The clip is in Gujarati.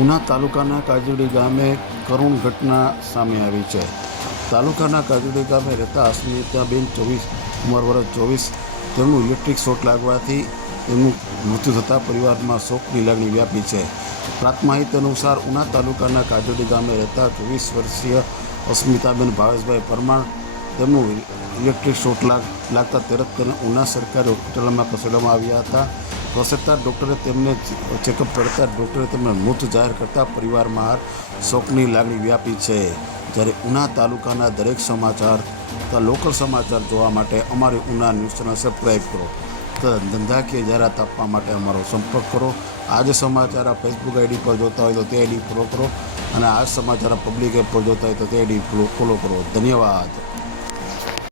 ઉના તાલુકાના કાજોડી ગામે કરુણ ઘટના સામે આવી છે. તાલુકાના કાજોડી ગામે રહેતા અસ્મિતાબેન 24, ઉંમર વર્ષ 24, તેમનું ઇલેક્ટ્રિક શોર્ટ લાગવાથી તેમનું મૃત્યુ થતાં પરિવારમાં શોકની લાગણી વ્યાપી છે. પ્રાપ્ત માહિતી અનુસાર ઉના તાલુકાના કાજોડી ગામે રહેતા 24 વર્ષીય અસ્મિતાબેન ભાવેશભાઈ પરમાર તેમનું ઇલેક્ટ્રિક શોર્ટ લાગતા તરત તેને ઉના સરકારી હોસ્પિટલમાં ખસેડવામાં આવ્યા હતા. ખસેડતા ડૉક્ટરે તેમને ચેકઅપ કરતા ડૉક્ટરે તેમને મૃત જાહેર કરતા પરિવારમાં શોકની લાગણી વ્યાપી છે. જ્યારે ઉના તાલુકાના દરેક સમાચાર તથા લોકલ સમાચાર જોવા માટે અમારી ઉના ન્યૂઝ ચેનલ સબસ્ક્રાઈબ કરો તથા ધંધાકીય જાહેરાત આપવા માટે અમારો સંપર્ક કરો. આ જ સમાચાર આ ફેસબુક આઈડી પર જોતા હોય તો તે આઈડી ફોલો કરો અને આ સમાચાર પબ્લિક એપ પર જોતા હોય તો તે આઈડી ફોલો કરો. ધન્યવાદ.